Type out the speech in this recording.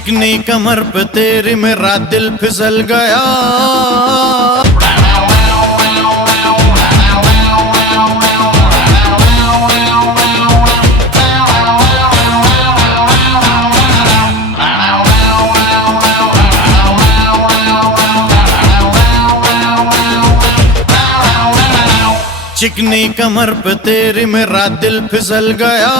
चिकनी कमर पे तेरी मेरा दिल फिसल गया। चिकनी कमर पे तेरी मेरा दिल फिसल गया।